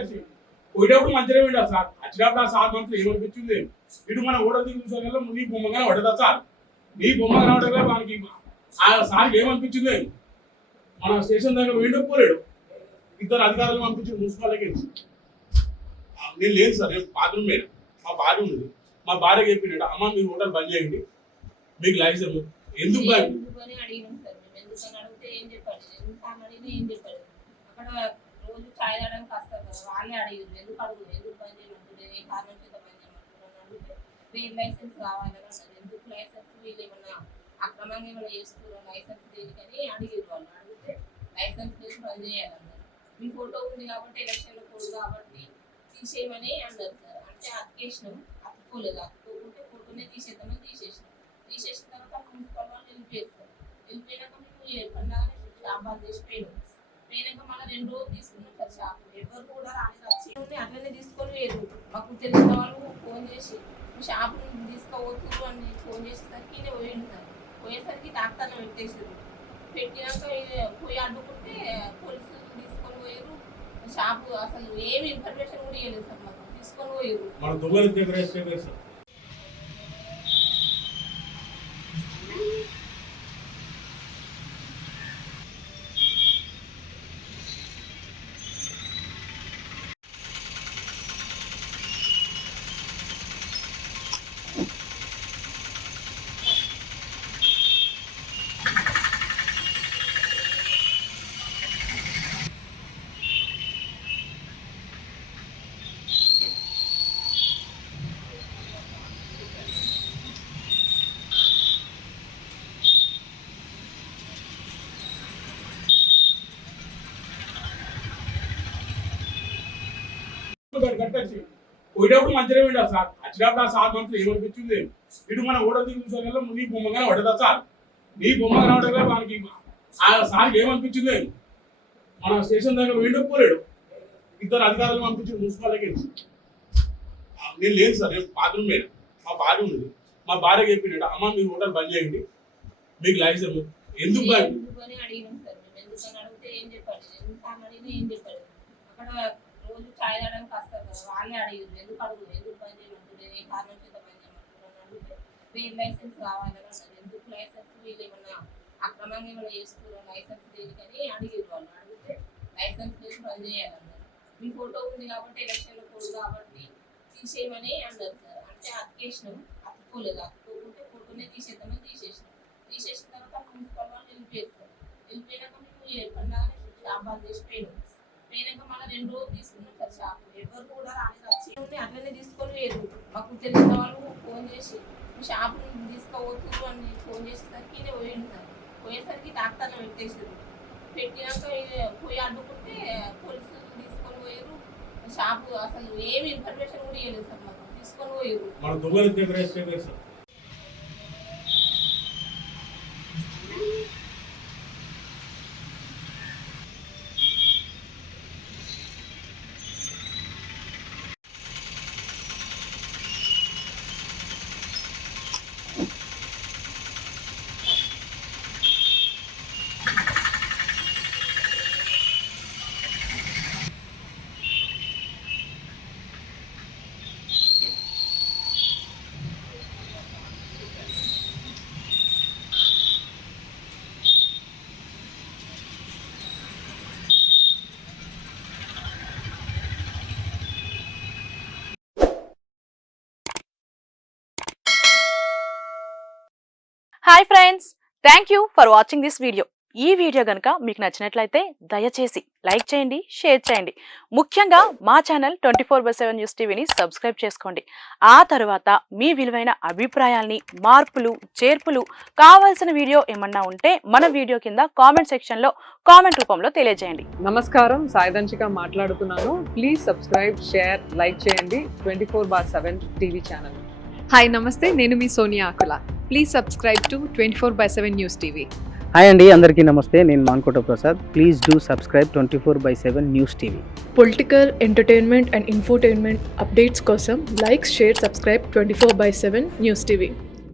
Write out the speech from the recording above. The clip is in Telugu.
కట్టచ్చి పోయేటప్పుడు మంచిగా ఉండాలి సార్. వచ్చినప్పుడు ఆ సార్ మనసులో ఏమనిపించింది, ఇటు మన ఓడ దిగు చూసాక నీ బొమ్మగానే పడదా సార్. నీ బొమ్మ కనబడగా మనకి ఆ సార్కి ఏమనిపించింది, మన స్టేషన్ దగ్గర వేండు పోలేడు. ఇద్దరు అధికారులు పంపించి మున్సిపాలిటీకి నేను లేదు సార్, నేను బాత్రూమ్ మీద మా భార్య ఉంది. మా భార్య చెప్పినట్టు అమ్మ మీరు హోటల్ బంద్ చేయండి, మీకు లైసెన్స్ ఎందుకు అని అడిగినాం సార్. మేము ఎందుకని అడిగితే ఏం చెప్పాడు, ఎందుకు అడిగినా ఏం చెప్పాడు. అక్కడ రోజు ఛాయ్ తాగడానికి వస్తారు కదా, వాళ్ళే అడిగారు ఎందుకు అడుగురు, ఎందుకు బంద్ చేయమంటుంది, ఏ కారణం చేత బంద్ చేయమంటున్నారు అని అడిగితే వేరే లైసెన్స్ కావాలని అన్నారు. ఎందుకు లైసెన్స్, వీళ్ళు ఏమన్నా అక్రమంగా ఏమైనా చేస్తున్నారు, లైసెన్స్ దేనికని అడిగారు. వాళ్ళు అడిగితే లైసెన్స్ లేదు బంద్ చేయాలన్నారు. మీ ఫోటో ఉంది కాబట్టి ఎలక్షన్లో కోడు కాబట్టి తీసేయమని అన్నారు సార్. అంటే అతికేసినాం, అతుక్కోలేదు. అతుక్కోకుంటే ఫోటోనే తీసేద్దామని తీసేసినాం. తీసేసిన తర్వాత మున్సిపల్ వాళ్ళు వెళ్ళిపోయారు. వెళ్ళిపోయినాక మేము పండగనే షాప్ బంద్ చేసి పోయినాక మళ్ళీ 2 రోజులు తీసుకున్నాం సార్ షాప్. ఎవరు కూడా రాలేదు, వచ్చి అట్లనే తీసుకొని వేరు. మాకు తెలిసిన వాళ్ళు ఫోన్ చేసి షాప్ తీసుకోవద్దు అని ఫోన్ చేసేసరికి పోయింది సార్. పోయేసరికి డాక్టర్లు పెట్టేసారు. పెట్టినాక పోయి అడ్డుకుంటే పోలీసులు తీసుకొని పోయారు. షాపు అసలు ఏమి ఇన్ఫర్మేషన్ కూడా ఇవ్వలేదు సార్, మాకు తీసుకొని పోయారు. కట్టచ్చి పోయేటప్పుడు మంచిగా ఉండాలి సార్. వచ్చినప్పుడు ఆ సార్ మనసులో ఏమనిపించింది, ఇటు మన ఓడ దిగు చూసాక నీ బొమ్మగానే పడదా సార్. నీ బొమ్మ కనబడగా మనకి ఆ సార్కి ఏమనిపించింది, మన స్టేషన్ దగ్గర వేండు పోలేడు. ఇద్దరు అధికారులు పంపించి మున్సిపాలిటీకి నేను లేదు సార్, నేను బాత్రూమ్ మీద మా భార్య ఉంది. మా భార్య చెప్పినట్టు అమ్మ మీరు హోటల్ బంద్ చేయండి, మీకు లైసెన్స్ ఎందుకు అని అడిగినాం సార్. మేము ఎందుకని అడిగితే ఏం చెప్పాడు, ఎందుకు అడిగినా ఏం చెప్పాడు. అక్కడ రోజు ఛాయ్ తాగడానికి వస్తారు కదా, వాళ్ళే అడిగారు ఎందుకు అడుగురు, ఎందుకు బంద్ చేయమంటుంది, ఏ కారణం చేత బంద్ చేయమంటున్నారు అని అడిగితే వేరే లైసెన్స్ కావాలని అన్నారు. ఎందుకు లైసెన్స్, వీళ్ళు ఏమన్నా అక్రమంగా ఏమైనా చేస్తున్నారు, లైసెన్స్ దేనికని అడిగారు. వాళ్ళు అడిగితే లైసెన్స్ లేదు బంద్ చేయాలన్నారు. మీ ఫోటో ఉంది కాబట్టి ఎలక్షన్లో కోడు కాబట్టి తీసేయమని అన్నారు సార్. అంటే అతికేసినాం, అతుక్కోలేదు. అతుక్కోకుంటే ఫోటోనే తీసేద్దామని తీసేసినాం. తీసేసిన తర్వాత మున్సిపల్ వాళ్ళు వెళ్ళిపోయారు సార్. వెళ్ళిపోయినాక మేము పండగనే షాప్ బంద్ చేసి పోయినాక మళ్ళీ 2 రోజులు తీసుకున్నాం సార్ షాప్. ఎవరు కూడా రాలేదు, వచ్చి అట్లనే తీసుకొని వేరు. మాకు తెలిసిన వాళ్ళు ఫోన్ చేసి షాప్ తీసుకోవద్దు అని ఫోన్ చేసేసరికి పోయింది సార్. పోయేసరికి డాక్టర్లు పెట్టేసారు. పెట్టినాక పోయి అడ్డుకుంటే పోలీసులు తీసుకొని పోయారు. షాపు అసలు ఏమి ఇన్ఫర్మేషన్ కూడా ఇవ్వలేదు సార్, మాకు తీసుకొని పోయారు. Hi friends, thank you for watching this video. ఈ వీడియో కనుక మీకు నచ్చినట్లయితే దయచేసి లైక్ చేయండి, షేర్ చేయండి. ముఖ్యంగా మా ఛానల్ 24/7 న్యూస్ టీవీని సబ్స్క్రైబ్ చేసుకోండి. ఆ తర్వాత మీ విలువైన అభిప్రాయాల్ని, మార్పులు, చేర్పులు, కావాల్సిన వీడియో ఏమన్నా ఉంటే మన వీడియో కింద కామెంట్ సెక్షన్లో కామెంట్ రూపంలో తెలియజేయండి. నమస్కారం, సాయిదంచిక మాట్లాడుతున్నాను. ప్లీజ్ సబ్స్క్రైబ్, షేర్, లైక్ చేయండి 24/7 టీవీ ఛానల్. హాయ్ నమస్తే, నేను మీ Sonia Akula. Please subscribe to 24/7 news TV. Hi అండి, అందరికీ నమస్తే. నేను Mankota Prasad. Please do subscribe 24/7 news TV. Political, entertainment and infotainment updates కోసం like, share, subscribe 24/7 news TV.